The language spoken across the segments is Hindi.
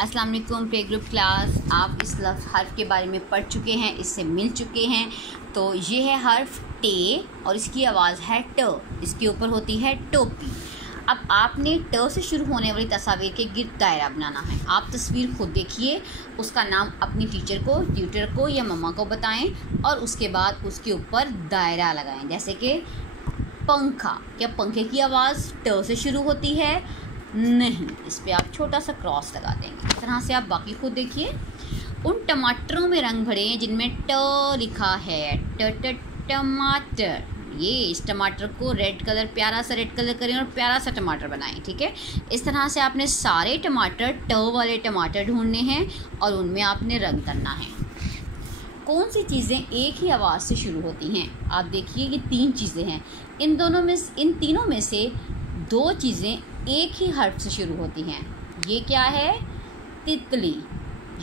अस्सलाम वालेकुम प्ले ग्रुप क्लास। आप इस लफ्ज़ हर्फ के बारे में पढ़ चुके हैं, इससे मिल चुके हैं। तो ये है हर्फ टे और इसकी आवाज़ है ट। इसके ऊपर होती है टोपी। अब आपने ट से शुरू होने वाली तस्वीर के गिर्द दायरा बनाना है। आप तस्वीर खुद देखिए, उसका नाम अपनी टीचर को, ट्यूटर को या मम्मा को बताएं और उसके बाद उसके ऊपर दायरा लगाएं। जैसे कि पंखा, क्या पंखे की आवाज़ ट से शुरू होती है? नहीं। इस पर आप छोटा सा क्रॉस लगा देंगे। इस तरह से आप बाकी खुद देखिए। उन टमाटरों में रंग भरें जिनमें ट लिखा है। ट टमाटर। ये इस टमाटर को रेड कलर, प्यारा सा रेड कलर करें और प्यारा सा टमाटर बनाएं। ठीक है, इस तरह से आपने सारे टमाटर, ट वाले टमाटर ढूंढने हैं और उनमें आपने रंग करना है। कौन सी चीज़ें एक ही आवाज़ से शुरू होती हैं? आप देखिए, ये 3 चीज़ें हैं। इन तीनों में से 2 चीज़ें एक ही हर्फ से शुरू होती हैं। ये क्या है? तितली।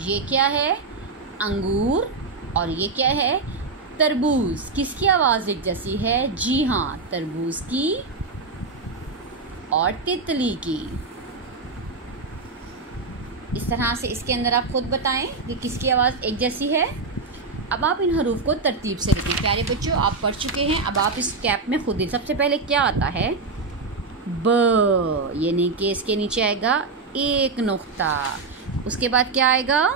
ये क्या है? अंगूर। और ये क्या है? तरबूज। किसकी आवाज़ एक जैसी है? जी हाँ, तरबूज की और तितली की। इस तरह से इसके अंदर आप खुद बताएं कि किसकी आवाज़ एक जैसी है। अब आप इन हरूफ को तरतीब से लिखें। प्यारे बच्चों, आप पढ़ चुके हैं, अब आप इस कैप में खुद ही। सबसे पहले क्या आता है? ब, यानी कि इसके नीचे आएगा एक नुक्ता। उसके बाद क्या आएगा?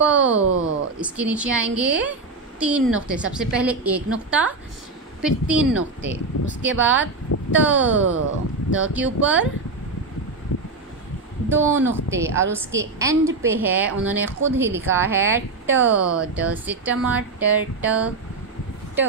प, इसके नीचे आएंगे 3 नुक्ते। सबसे पहले 1 नुक्ता, फिर 3 नुक्ते। उसके बाद त के ऊपर 2 नुक्ते और उसके एंड पे है, उन्होंने खुद ही लिखा है ट। ट से टमाटर, ट।